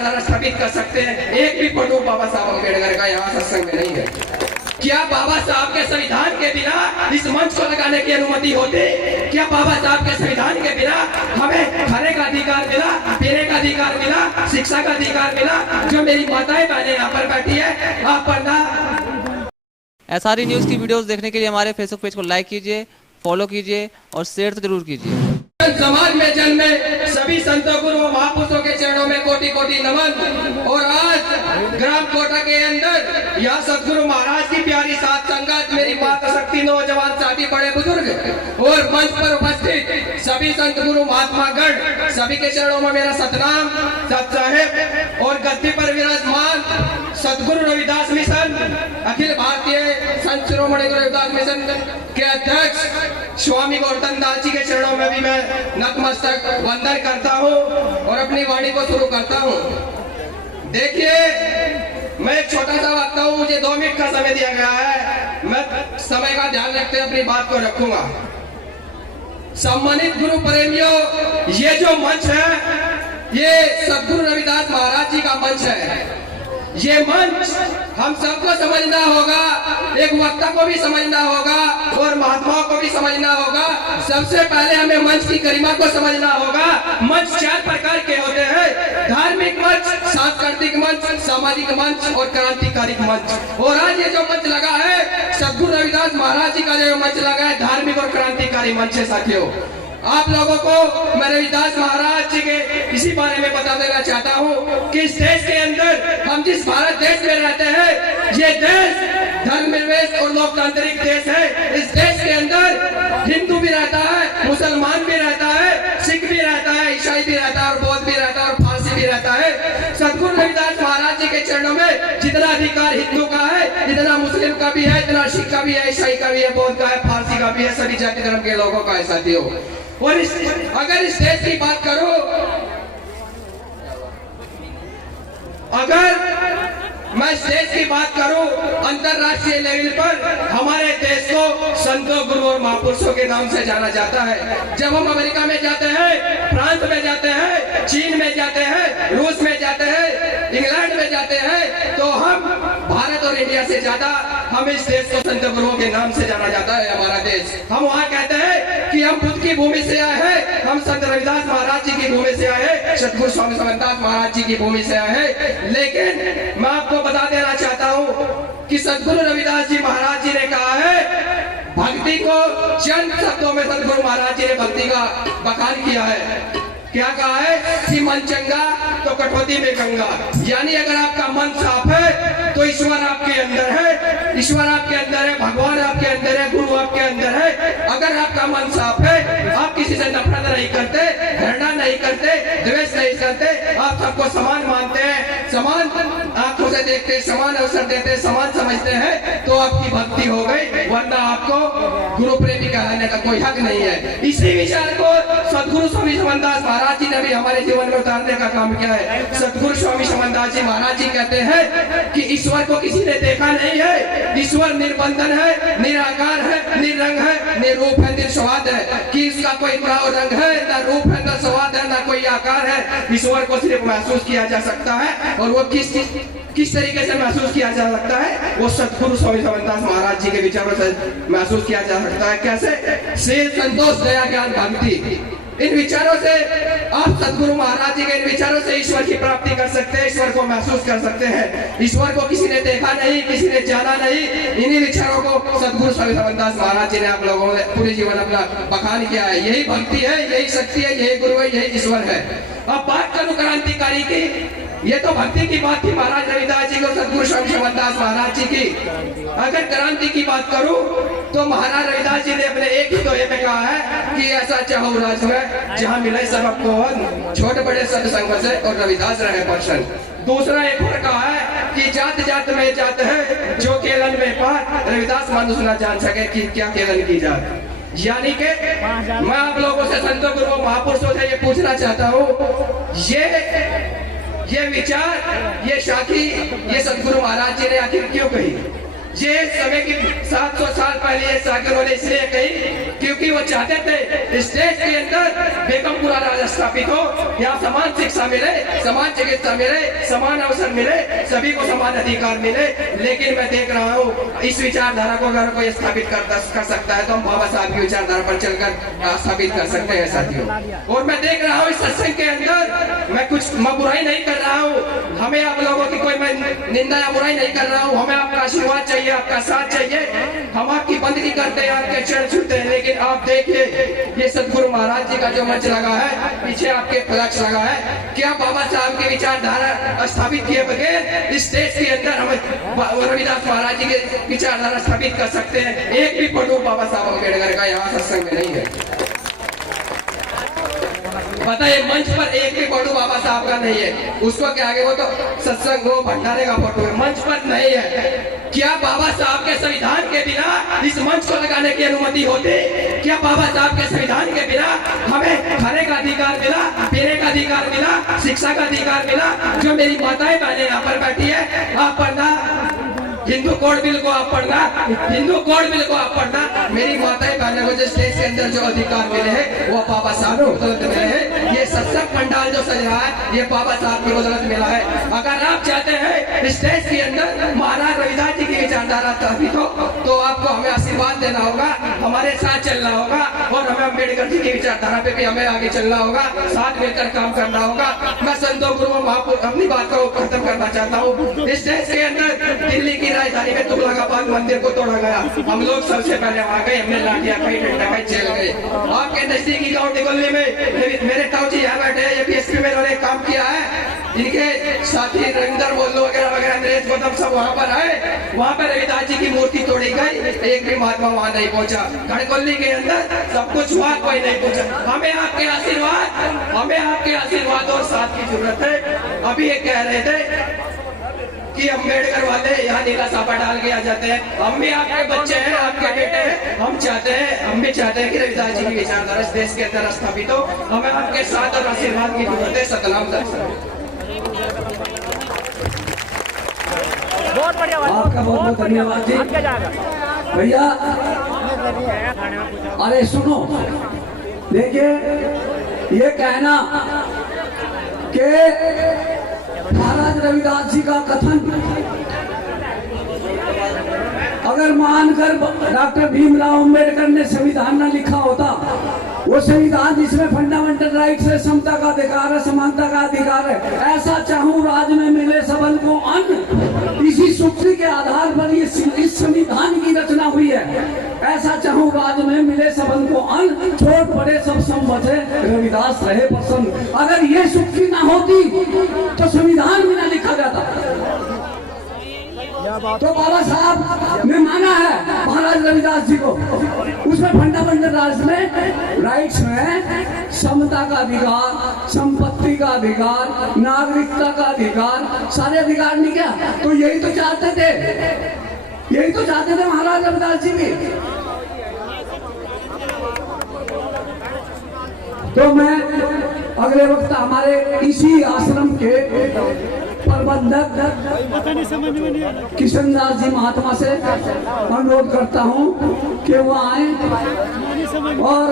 स्थापित कर सकते हैं। एक भी फोटो बाबा साहब अम्बेडकर का यहाँ सत्संग में नहीं है। क्या बाबा साहब के संविधान के बिना इस मंच को लगाने की अनुमति होती? क्या बाबा साहब के संविधान के बिना हमें खाने का अधिकार मिला, पीने का अधिकार मिला, शिक्षा का अधिकार मिला? जो मेरी माताएं बहनें यहाँ पर बैठी है, आप पढ़ना। SRE न्यूज़ की वीडियोस देखने के लिए हमारे फेसबुक पेज को लाइक कीजिए, फॉलो कीजिए और शेयर तो जरूर कीजिए। समाज में जन्मे सभी संतों गुरु महापुरुषों के चरणों में कोटि कोटि नमन। और आज ग्राम कोटा के अंदर यहाँ सतगुरु महाराज की प्यारी साथ संगत, मेरी माता शक्ति, नौजवान साथी, बड़े बुजुर्ग और मंच पर उपस्थित सभी संत गुरु महात्मा गण, सभी के चरणों में मेरा सतनाम, सत साहेब। और गद्दी पर विराजमान सतगुरु रविदास मिशन, अखिल भारतीय संत शिरोमणि गुरु रविदास मिशन के अध्यक्ष स्वामी गोवर्धन दास जी के चरणों में भी मैं नतमस्तक वंदन करता हूँ और अपनी वाणी को शुरू करता हूँ। देखिए, मैं एक छोटा सा वक्ता हूँ, मुझे 2 मिनट का समय दिया गया है। मैं समय का ध्यान रखते हुए अपनी बात को रखूंगा। सम्मानित गुरु प्रेमियों, ये जो मंच है, ये सतगुरु रविदास महाराज जी का मंच है। ये मंच हम सबको समझना होगा, एक वक्ता को भी समझना होगा और महात्माओं को भी समझना होगा। सबसे पहले हमें मंच की गरिमा को समझना होगा। मंच 4 प्रकार के होते हैं: धार्मिक मंच, सांस्कृतिक मंच, सामाजिक मंच और क्रांतिकारी मंच। और आज ये जो मंच लगा है, सतगुरु रविदास महाराज जी का जो मंच लगा है, धार्मिक और क्रांतिकारी मंच है। साथियों, आप लोगों को मैं रविदास महाराज जी के इसी बारे में बता देना चाहता हूँ कि इस देश के अंदर, हम जिस भारत देश में रहते हैं, ये देश धर्मनिरपेक्ष और लोकतांत्रिक देश है। इस देश के अंदर हिंदू भी रहता है, मुसलमान भी रहता है, सिख भी रहता है, ईसाई भी रहता है और बौद्ध भी रहता है और फारसी भी रहता है। सतगुरु रविदास महाराज जी के चरणों में जितना अधिकार हिंदू का है, जितना मुस्लिम का भी है, जितना सिख का भी है, ईसाई का भी है, बौद्ध का है, फारसी का भी है, सभी जाति धर्म के लोगों का है। साथियों, और अगर इस देश की बात करो, अगर मैं इस देश की बात करूं, अंतरराष्ट्रीय लेवल पर हमारे देश को संतों, गुरु और महापुरुषों के नाम से जाना जाता है। जब हम अमेरिका में जाते हैं, फ्रांस में जाते हैं, चीन में जाते हैं, रूस में जाते हैं, इंग्लैंड में जाते हैं, तो हम भारत और इंडिया से ज्यादा हम इस देश को संत गुरुओं के नाम से जाना जाता है। हमारा देश, हम वहाँ कहते हैं कि हम बुद्ध की भूमि से आए हैं, हम संत रविदास महाराज जी की भूमि से आए हैं, सतगुरु स्वामी समन्दास महाराज जी की भूमि से आए हैं। लेकिन मैं आपको बता देना चाहता हूँ कि सतगुरु रविदास जी महाराज जी ने कहा है, भक्ति को चंद शब्दों में सतगुरु महाराज जी ने भक्ति का बखान किया है। क्या कहा है कि मन चंगा तो कटौती में गंगा। यानी अगर आपका मन साफ है तो ईश्वर आपके अंदर है, ईश्वर आपके अंदर है, भगवान आपके अंदर है, गुरु आपके अंदर है। अगर आपका मन साफ है, आप किसी से नफरत नहीं करते, घृणा नहीं करते, द्वेष नहीं करते, आप सबको समान मानते हैं, समान आंखों से देखते, समान अवसर देते, समान समझते हैं, तो आपकी भक्ति हो गई। वरना आपको गुरु प्रेमी कहलाने का कोई हक नहीं है। इसी विचार को सतगुरु स्वामी समन्दास महाराज जी ने भी हमारे जीवन में उतारने का काम किया है। सतगुरु स्वामी समन्दास जी महाराज जी कहते हैं कि ईश्वर को किसी ने देखा नहीं है, ईश्वर निर्बंधन है, निराकार है, निरंग है, निरूप है, निस्वाद है, कि इसका कोई रंग है, न रूप है, न स्वाद है, न कोई आकार है। ईश्वर को सिर्फ महसूस किया जा सकता है, और वो किस तरीके से महसूस किया जा सकता है, वो सतगुरु स्वामी समन्दास महाराज जी के विचारों से महसूस किया जा सकता है। कैसे? शील, संतोष, दया, ज्ञान, भक्ति, इन विचारों से आप सतगुरु महाराज जी के इन विचारों से ईश्वर की प्राप्ति कर सकते हैं, ईश्वर को महसूस कर सकते हैं। ईश्वर को किसी ने देखा नहीं, किसी ने जाना नहीं, इन्हीं विचारों को सतगुरु स्वामी समन्दास महाराज जी ने आप लोगों ने पूरे जीवन अपना बखान किया है। यही भक्ति है, यही शक्ति है, यही गुरु है, यही ईश्वर है। अब बात करूं क्रांतिकारी की, ये तो भक्ति की बात थी महाराज रविदास जी और सतगुरु स्वामी समन्दास महाराज जी की। अगर क्रांति की बात करूं तो महाराज रविदास जी ने अपने एक ही दोहे में कहा है कि ऐसा चाहो राज में जहाँ मिले सबको, छोटे बड़े सत्संग से और रविदास रहे प्रसन्न। दूसरा एक और कहा है कि जात जात में जात है, जो केलन में पार, रविदास मनुष्य न जान सके कि क्या केलन की जात। यानी कि मैं आप लोगों से, संतों गुरुओं महापुरुषों से ये पूछना चाहता हूँ, ये विचार, ये साखी, ये सतगुरु महाराज जी ने आखिर क्यों कही? ये समय की 700 साल पहले ये सागर ने इसलिए कही क्योंकि वो चाहते थे स्टेज के अंदर बेगमपुरा राज स्थापित हो, यहाँ समान शिक्षा मिले, समान चिकित्सा मिले, समान अवसर मिले, सभी को समान अधिकार मिले। लेकिन मैं देख रहा हूँ इस विचारधारा को अगर कोई स्थापित कर सकता है तो हम बाबा साहब की विचारधारा पर चलकर स्थापित कर सकते हैं साथियों। और मैं देख रहा हूँ इस सत्संग के अंदर मैं बुराई नहीं कर रहा हूँ, हमें आप लोगों की कोई मैं निंदा या बुराई नहीं कर रहा हूँ, हमें आपका आशीर्वाद चाहिए, आपका साथ चाहिए। हम आपकी बंदगी करते हैं, आपके चरण छूते हैं, लेकिन आप देखिए ये सदगुरु महाराज जी का जो मंच लगा है, पीछे आपके फ्लैक्स लगा है, क्या बाबा साहब की विचारधारा स्थापित किए बगैर इस देश के अंदर हम रविदास महाराज जी की विचारधारा स्थापित कर सकते हैं? एक भी फोटो बाबा साहब अम्बेडकर का यहाँ सत्संग में नहीं है। बताइए, मंच पर एक भी फोटो बाबा साहब का नहीं है, उसको क्या आगे वो तो सत्संग हो भंडारे का फोटो है, मंच पर नहीं है। क्या बाबा साहब के संविधान के बिना इस मंच को लगाने की अनुमति होती? क्या बाबा साहब के संविधान के बिना हमें खाने का अधिकार मिला, पीने का अधिकार मिला, शिक्षा का अधिकार मिला? जो मेरी माताएं बहनें यहाँ पर बैठी है, आप पढ़ना हिंदू कोड बिल को, आप पढ़ना हिंदू कोड बिल को, आप पढ़ना। मेरी माताएं बहनों को जिस देश के अंदर जो अधिकार मिले हैं वो बाबा साहब की बदौलत मिले हैं। ये सत्संग पंडाल जो सज रहा है ये बाबा साहब की बदौलत मिला है। अगर आप चाहते हैं इस देश के अंदर महाराज रविदास जी की विचारधारा स्थापित हो तो आपको हमें आशीर्वाद देना होगा, हमारे साथ चलना होगा और हमें अम्बेडकर जी की विचारधारा पे भी हमें आगे चलना होगा, साथ मिलकर काम करना होगा। मैं संतों गुरुओं महापुरुषों अपनी बात को खत्म करना चाहता हूँ। इस देश के अंदर दिल्ली की राजधानी में तुगलकाबाद मंदिर को तोड़ा गया, हम लोग सबसे पहले वहां गए, हमने लाठियां खाई, डंडा खाई, जेल गए। आपके नजदीकी गाँव दिगोली में मेरे ताऊ जी यहाँ बैठे हैं, एपीएसपी में इन्होंने काम किया है, इनके साथी रविंदर बोल्लो वगैरह वगैरह नरेश गौतम सब वहां पर आए, वहां पर रविदास जी की मूर्ति तोड़ी गई, एक भी महात्मा वहां नहीं पहुंचा। खड़कोली के अंदर सब कुछ हुआ, कोई नहीं पहुंचा। हमें आपके आशीर्वाद और साथ की जरूरत है। अभी ये कह रहे थे कि अम्बेडकर वाले यहाँ नीला साफा डाल के आ जाते हैं, हम भी आपके बच्चे हैं, आपके बेटे हैं, हम भी चाहते हैं कि रविदास जी की विचारधारा इस देश के अंदर स्थापित हो। हमें आपके साथ और आशीर्वाद की जरूरत है। सतनाम दर्शन। बहुत बढ़िया, आपका बहुत बहुत धन्यवाद जी भैया। अरे सुनो, देखिए ये कहना कि महाराज रविदास जी का कथन अगर मानकर डॉक्टर भीमराव अंबेडकर ने संविधान न लिखा होता, वो संविधान जिसमें फंडामेंटल राइट्स है, समता का अधिकार है, समानता का अधिकार है, ऐसा चाहूं राज में मिले सबन को अन्न, इसी सूत्र के आधार पर ये इस संविधान की रचना हुई है। ऐसा चाहूं राज में मिले सबन को अन्न, छोट बड़े सब सम्मत है, रविदास रहे पसंद। अगर ये सूत्र ना होती तो संविधान भी ना लिखा जाता। तो बाबा साहब ने माना है महाराज रविदास जी को, उसमें फंडामेंटल राइट्स में समता का अधिकार, संपत्ति का अधिकार, नागरिकता का अधिकार, सारे अधिकार नहीं क्या? तो यही तो चाहते थे महाराज रविदास जी भी। तो मैं अगले वक्त हमारे इसी आश्रम के प्रबंधक किशन दास जी महात्मा से अनुरोध करता हूं कि वो आए और